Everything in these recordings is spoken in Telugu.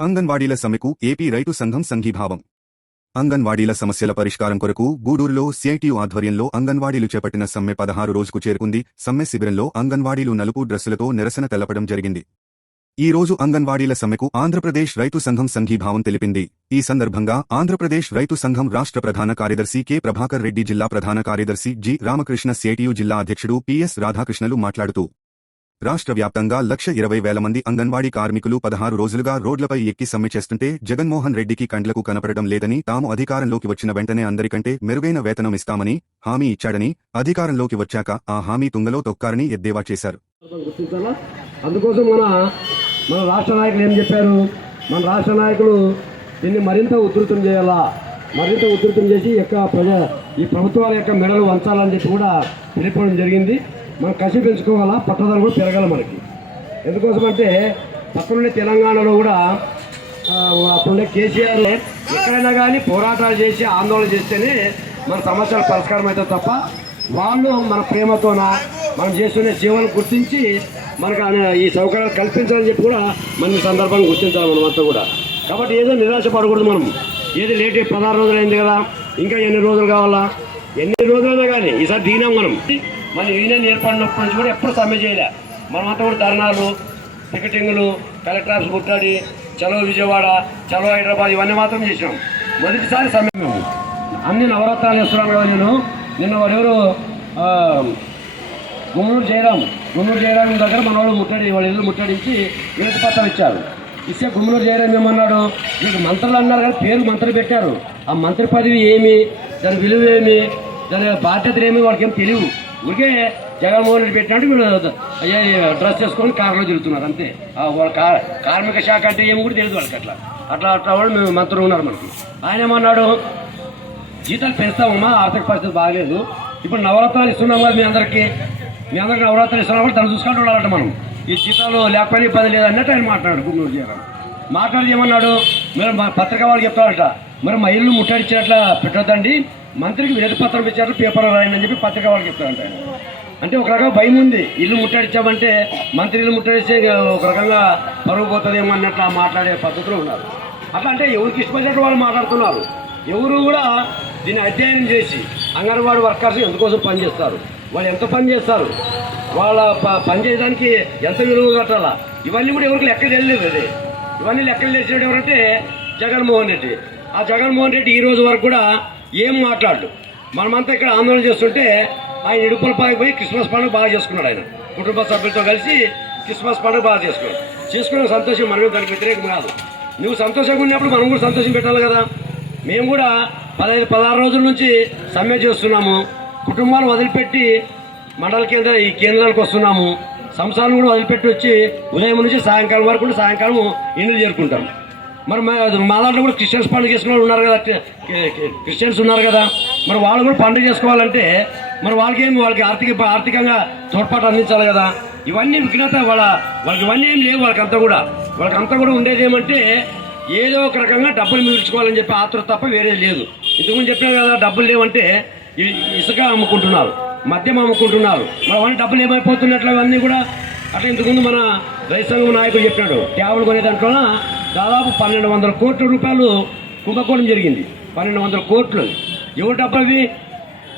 అంగన్వాడీల సమ్మెకు ఏపీ రైతు సంఘం సంఘీభావం. అంగన్వాడీల సమస్యల పరిష్కారం కొరకు గూడూరులో సిఐటియు ఆధ్వర్యంలో అంగన్వాడీలు చేపట్టిన సమ్మె పదహారు రోజుకు చేరుకుంది. సమ్మె శిబిరంలో అంగన్వాడీలు నలుపు డ్రెస్సులతో నిరసన తెలపడం జరిగింది. ఈ రోజు అంగన్వాడీల సమ్మెకు ఆంధ్రప్రదేశ్ రైతు సంఘం సంఘీభావం తెలిపింది. ఈ సందర్భంగా ఆంధ్రప్రదేశ్ రైతు సంఘం రాష్ట్ర ప్రధాన కార్యదర్శి కె. ప్రభాకర్ రెడ్డి జిల్లా ప్రధాన కార్యదర్శి జి. రామకృష్ణ సిఐటియు జిల్లా అధ్యక్షుడు పిఎస్ రాధాకృష్ణలు మాట్లాడుతూ రాష్ట్ర వ్యాప్తంగా లక్ష ఇరవై వేల మంది అంగన్వాడీ కార్మికులు పదహారు రోజులుగా రోడ్లపై ఎక్కి సమ్మె చేస్తుంటే జగన్మోహన్ రెడ్డికి కండ్లకు కనపడడం లేదని తాము అధికారంలోకి వచ్చిన వెంటనే అందరికంటే మెరుగైన వేతనం ఇస్తామని హామీ ఇచ్చాడని అధికారంలోకి వచ్చాక ఆ హామీ తుంగలో తొక్కారని ఎద్దేవా చేశారు. అందుకోసం మన మన రాష్ట్ర నాయకులు ఏం చెప్పారు? మన రాష్ట్ర నాయకులు దీన్ని మరింత ఉధృతం చేయాలా? మరింత ఉధృతం చేసి ఈ యొక్క ప్రజా ఈ ప్రభుత్వాల యొక్క మెడలు వంచాలని చెప్పి కూడా తెలియపడం జరిగింది. మనం కసి పెంచుకోవాలా? పట్టుదల కూడా పెరగాలి మనకి. ఎందుకోసం అంటే పక్కనుండే తెలంగాణలో కూడా ఆ, అప్పుడుండే కేసీఆర్ ఎక్కడైనా కానీ పోరాటాలు చేసి ఆందోళన చేస్తేనే మన సమస్యలు పరిష్కారం అవుతుంది తప్ప వాళ్ళు మన ప్రేమతోన మనం చేస్తున్న సేవలు గుర్తించి మనకు ఈ సౌకర్యాలు కల్పించాలని చెప్పి కూడా మనం సందర్భాన్ని గుర్తించాలి మనం కూడా. కాబట్టి ఏదో నిరాశ పడకూడదు మనం. ఏది లేట్ పదహారు రోజులు అయింది కదా ఇంకా ఎన్ని రోజులు కావాలా? ఎన్ని రోజులైనా కానీ ఈసారి దిగినాం మనం. మన యూనియన్ ఏర్పడినప్పటి నుంచి కూడా ఎప్పుడు సమ్మె చేయలే. మనమంతా కూడా ధర్నాలు టికెటింగ్లు కలెక్టర్ ఆఫీస్ ముట్టాడి చలో విజయవాడ చలో హైదరాబాద్ ఇవన్నీ మాత్రం చేసినాం. మొదటిసారి సమ్మె మేము. అన్ని నవరత్నాలు వేస్తున్నాను కదా నేను. నిన్న వాడెవరు? గుమ్మూరు జయరాం గుమ్మూరు జయరాం దగ్గర మన వాళ్ళు ముట్టడి వాళ్ళ ఇల్లు ముట్టడించి వినతి పత్రం ఇచ్చారు. ఇస్తే గుమ్మూరు జయరాం ఏమన్నాడు? మీకు మంత్రులు అన్నారు కానీ పేరు మంత్రులు పెట్టారు. ఆ మంత్రి పదవి ఏమి? దాని విలువ ఏమి? దాని బాధ్యతలు ఏమి? వాళ్ళకి ఏం తెలియవు. ఊరికే జగన్మోహన్ రెడ్డి పెట్టినట్టు వీళ్ళు డ్రెస్ చేసుకొని కారులో తిరుగుతున్నారు అంతే. వాళ్ళ కార్మిక శాఖ అంటే ఏమి కూడా తెలియదు వాళ్ళకి అట్లా. అట్లా అట్లా వాళ్ళు మేము మంత్రులు ఉన్నారు మనకి. ఆయన ఏమన్నాడు? జీతాలు పెంచుతామమ్మా ఆర్థిక పరిస్థితి బాగలేదు. ఇప్పుడు నవరత్నాలు ఇస్తున్నాం కదా మీ అందరికీ. మీ అందరికీ నవరత్నాలు ఇస్తున్నాం కూడా తను చూసుకుంటూ ఉండాలంట మనం. ఈ జీతాలు లేకపోయినా ఇబ్బంది లేదు అన్నట్టు ఆయన మాట్లాడాడు గుంటూరు జీవనం మాట్లాడి ఏమన్నాడు? మీరు మా పత్రిక వాళ్ళు చెప్తారట మరి మా ఇల్లు ముట్టడిచ్చినట్ల పెట్టొద్దండి. మంత్రికి వినతి పత్రం ఇచ్చారు పేపర్ రాయండి అని చెప్పి పత్రిక వాళ్ళకి చెప్తారంట. అంటే ఒక రకంగా భయం ఉంది. ఇల్లు ముట్టడిచ్చామంటే మంత్రి ఇల్లు ముట్టడిస్తే ఒక రకంగా పరుగు పోతుందేమో అన్నట్లు మాట్లాడే పద్ధతిలో ఉన్నారు. అట్లా అంటే ఎవరికి ఇష్టపడినట్టు వాళ్ళు మాట్లాడుతున్నారు. ఎవరు కూడా దీన్ని అధ్యయనం చేసి అంగన్వాడీ వర్కర్స్ ఎందుకోసం పనిచేస్తారు వాళ్ళు ఎంత పని చేస్తారు? వాళ్ళ ప- పని చేయడానికి ఎంత విలువ కట్టాలా? ఇవన్నీ కూడా ఎవరికి లెక్క తెలియలేదు అది. ఇవన్నీ లెక్కలు తెలిసినట్టు ఎవరంటే జగన్మోహన్ రెడ్డి. ఆ జగన్మోహన్ రెడ్డి ఈ రోజు వరకు కూడా ఏం మాట్లాడు మనమంతా ఇక్కడ ఆందోళన చేస్తుంటే ఆయన ఇడుపులపాకి పోయి క్రిస్మస్ పండుగ బాగా చేసుకున్నాడు ఆయన. కుటుంబ సభ్యులతో కలిసి క్రిస్మస్ పండుగ బాగా చేసుకున్నాడు. చేసుకున్న సంతోషం మనమే దానికి వ్యతిరేకం కాదు. నువ్వు సంతోషంగా ఉన్నప్పుడు మనం కూడా సంతోషం పెట్టాలి కదా. మేము కూడా పదహైదు పదహారు రోజుల నుంచి సమ్మె చేస్తున్నాము. కుటుంబాలు వదిలిపెట్టి మండల కేంద్ర ఈ కేంద్రాలకు వస్తున్నాము. సంసారం కూడా వదిలిపెట్టి వచ్చి ఉదయం నుంచి సాయంకాలం వరకు కూడా సాయంకాలం ఇండ్లు చేరుకుంటాము. మరి మా దాంట్లో కూడా క్రిస్టియన్స్ పండుగ చేసుకునే వాళ్ళు ఉన్నారు కదా క్రిస్టియన్స్ ఉన్నారు కదా. మరి వాళ్ళు కూడా పండుగ చేసుకోవాలంటే మరి వాళ్ళకి ఏమి వాళ్ళకి ఆర్థిక ఆర్థికంగా తోడ్పాటు అందించాలి కదా. ఇవన్నీ విఘ్నత వాళ్ళ వాళ్ళకి ఇవన్నీ ఏం లేవు వాళ్ళకంతా కూడా. వాళ్ళకంతా కూడా ఉండేది ఏమంటే ఏదో ఒక రకంగా డబ్బులు మిగుల్చుకోవాలని చెప్పి ఆతృత తప్ప వేరే లేదు. ఇంతకుముందు చెప్పినా కదా డబ్బులు లేవంటే ఇసుక అమ్ముకుంటున్నారు మద్యం అమ్ముకుంటున్నారు. మరి అవన్నీ డబ్బులు ఏమైపోతున్నట్లు అవన్నీ కూడా అట్లా ఇంతకుముందు మన రైతు సంఘం నాయకుడు చెప్పినాడు ట్యాబులు కొనే దాంట్లో దాదాపు పన్నెండు వందల కోట్ల రూపాయలు కుంభకోణం జరిగింది. పన్నెండు వందల కోట్లు. ఎవరి డబ్బులు అవి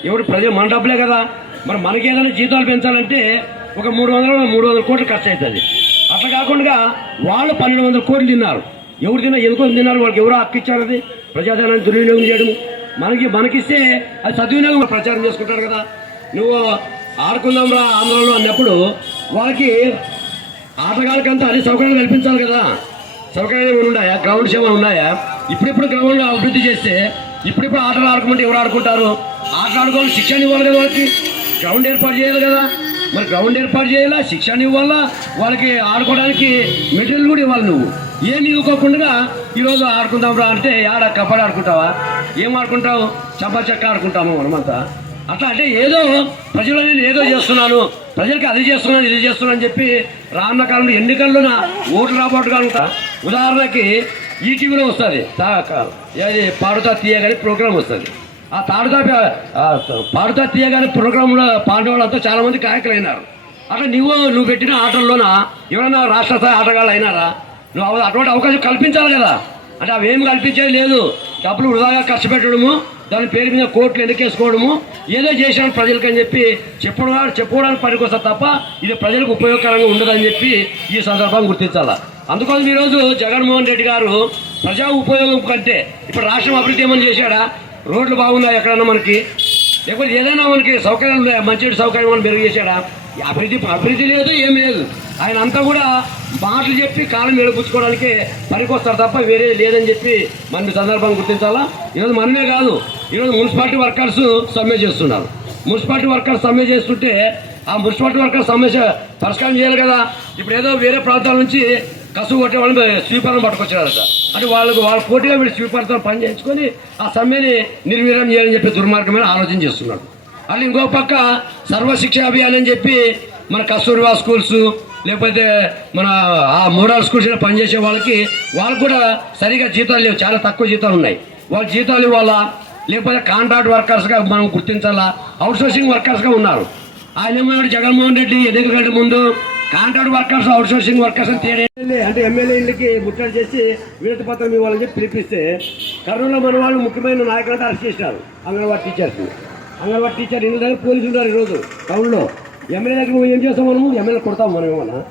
ఎవరు ప్రజలు మన డబ్బులే కదా. మరి మనకి ఏదైనా జీతాలు పెంచాలంటే ఒక మూడు వందలు మూడు వందల కోట్లు ఖర్చు అవుతుంది అట్లా కాకుండా వాళ్ళు పన్నెండు వందల కోట్లు తిన్నారు. ఎవరు తిన్నా ఎందుకో తిన్నారు? వాళ్ళకి ఎవరో హక్కు ఇచ్చారు అది? ప్రజాధనాన్ని దుర్వినియోగం చేయడం మనకి మనకిస్తే అది సద్వినియోగం ప్రచారం చేసుకుంటారు కదా. నువ్వు ఆడుకుందాం రా ఆంధ్రలో అన్నప్పుడు వాళ్ళకి ఆటగాళ్ళకంతా అన్ని సౌకర్యాలు కల్పించాలి కదా. సౌకర్యాలు ఏమైనా ఉన్నాయా? గ్రౌండ్స్ ఏమైనా ఉన్నాయా? ఇప్పుడిప్పుడు గ్రౌండ్ అభివృద్ధి చేస్తే ఇప్పుడిప్పుడు ఆటలు ఆడుకుంటే ఎవరు ఆడుకుంటారు? ఆటలు ఆడుకోవాలి శిక్షణ ఇవ్వాలి కదా వాళ్ళకి. గ్రౌండ్ ఏర్పాటు చేయాలి కదా. మరి గ్రౌండ్ ఏర్పాటు చేయాలా? శిక్షణ ఇవ్వాలా? వాళ్ళకి ఆడుకోవడానికి మెటీరియల్ కూడా ఇవ్వాలి నువ్వు. ఏం ఇవ్వకోకుండా ఈరోజు ఆడుకుందాం రా అంటే ఆడ కబడ్డీ ఆడుకుంటావా? ఏం ఆడుకుంటావు? చప్పా చెక్క ఆడుకుంటాము మనమంతా. అట్లా అంటే ఏదో ప్రజలు నేను ఏదో చేస్తున్నాను. ప్రజలకి అది చేస్తున్నాను ఇది చేస్తున్నాను అని చెప్పి రానున్న కాలంలో ఎన్నికల్లోన ఓట్లు ఉంటా ఉదాహరణకి ఈటీవీలో వస్తుంది. అది పాడుతా తీయగానే ప్రోగ్రామ్ వస్తుంది. ఆ తాడుతా పాడుతా తీయగానే ప్రోగ్రాంలో పాడిన వాళ్ళంతా చాలా మంది గాయకులు అయినారు అట్లా నువ్వు నువ్వు పెట్టిన ఆటల్లోన? ఎవరైనా రాష్ట్ర స్థాయి ఆటగాళ్ళు అయినారా? నువ్వు అటువంటి అవకాశం కల్పించాలి కదా. అంటే అవేం కల్పించేది లేదు. డబ్బులు వృధాగా ఖర్చు పెట్టడము దాని పేరు మీద కోర్టులు ఎన్నికేసుకోవడము ఏదో చేశాను ప్రజలకు అని చెప్పి చెప్పడం చెప్పుకోవడానికి పనికొస్తా తప్ప ఇది ప్రజలకు ఉపయోగకరంగా ఉండదని చెప్పి ఈ సందర్భం గుర్తించాలా. అందుకోసం ఈరోజు జగన్మోహన్ రెడ్డి గారు ప్రజా ఉపయోగం కంటే ఇప్పుడు రాష్ట్రం అభివృద్ధి ఏమని చేశాడా? రోడ్లు బాగున్నాయి ఎక్కడన్నా మనకి? లేకపోతే ఏదైనా మనకి సౌకర్యాలు ఉన్నాయా? మంచి సౌకర్యం మనం మెరుగు చేశాడా? అభివృద్ధి అభివృద్ధి లేదు ఏం లేదు. ఆయన అంతా కూడా మాటలు చెప్పి కాలం నిలపుచ్చుకోవడానికి పనికొస్తారు తప్ప వేరే లేదని చెప్పి మనం ఈ గుర్తించాలా? ఈరోజు మనమే కాదు ఈరోజు మున్సిపాలిటీ వర్కర్స్ సమ్మె చేస్తున్నారు. మున్సిపాలిటీ వర్కర్స్ సమ్మె చేస్తుంటే ఆ మున్సిపాలిటీ వర్కర్స్ సమస్య పరిష్కారం చేయాలి కదా? ఇప్పుడు ఏదో వేరే ప్రాంతాల నుంచి కసువు కొట్టే వాళ్ళని స్వీపర్లను పట్టుకొచ్చారట అంటే వాళ్ళకు వాళ్ళ పోటీగా వీళ్ళు స్వీపర్తో పని చేయించుకొని ఆ సమ్మెని నిర్వీర్యం చేయాలని చెప్పి దుర్మార్గమైన ఆలోచన చేస్తున్నాడు అట్లా ఇంకో పక్క సర్వశిక్ష అభియాన్ అని చెప్పి మన కస్తూరివా స్కూల్స్ లేకపోతే మన ఆ మోడల్ స్కూల్స్లో పనిచేసే వాళ్ళకి వాళ్ళకు కూడా సరిగా జీతాలు లేవు. చాలా తక్కువ జీతాలు ఉన్నాయి. వాళ్ళ జీతాలు ఇవ్వాలా? లేకపోతే కాంట్రాక్ట్ వర్కర్స్గా మనం గుర్తించాలా? అవుట్ సోర్సింగ్ వర్కర్స్గా ఉన్నారు. ఆయన ఏమన్నాడు జగన్మోహన్ రెడ్డి ఎన్నికల ముందు contract workers outsourcing workers అని అంటే ఎమ్మెల్యే ఇళ్ళకి ముట్టడి చేసి వినతి పత్రం ఇవ్వాలని చెప్పి పిలిపిస్తే కర్నూలులో మన వాళ్ళు ముఖ్యమైన నాయకులతో అరెస్ట్ చేశారు అంగన్వాడీ టీచర్స్ అంగన్వాడీ టీచర్ ఇళ్ళ దగ్గర పోలీసులు ఉన్నారు ఈరోజు? టౌన్లో. ఎమ్మెల్యే దగ్గర పోయి ఏం చేస్తాం మనము? ఎమ్మెల్యే కొడతాం మనం ఏమన్నా.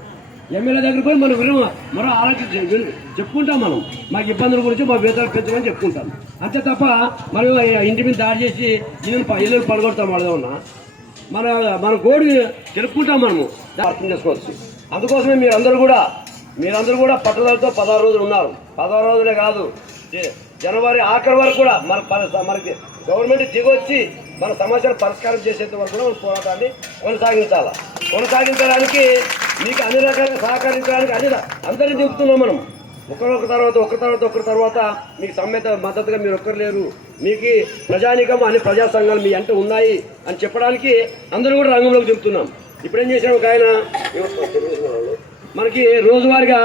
ఎమ్మెల్యే దగ్గర పోయి మనం విన మరో ఆలోచన చెప్పుకుంటాం మనం. మాకు ఇబ్బందుల గురించి మా వేతనాలు పెంచమని చెప్పుకుంటాం. అంతే తప్ప మనం ఇంటి మీద దాడి చేసి ఇల్లు ఇల్లు పడగొడతాం వాళ్ళ మన మన గోడు తెలుపుకుంటాం మనము. అర్థం చేసుకోవచ్చు. అందుకోసమే మీరందరూ కూడా మీరందరూ కూడా పట్టుదలతో పదహారు రోజులు ఉన్నారు. పదహారు రోజులే కాదు. జనవరి ఆఖరి వరకు కూడా మన మనకి గవర్నమెంట్ దిగొచ్చి మన సమస్యలు పరిష్కారం చేసేంత వరకు కూడా మన పోరాటాన్ని కొనసాగించాలి? కొనసాగించడానికి మీకు అన్ని రకాలుగా సహకరించడానికి అన్ని అందరినీ దిగుతున్నాం మనం. ఒకరొక తర్వాత ఒక తర్వాత ఒకరి తర్వాత మీకు సమ్మెత మద్దతుగా మీరు ఒక్కరు లేరు. మీకు ప్రజానికం అన్ని ప్రజా సంఘాలు మీ అంటే ఉన్నాయి అని చెప్పడానికి అందరూ కూడా రంగంలోకి దిగుతున్నాం. ఇప్పుడు ఏం చేశాడు ఒక ఆయన? మనకి రోజువారీగా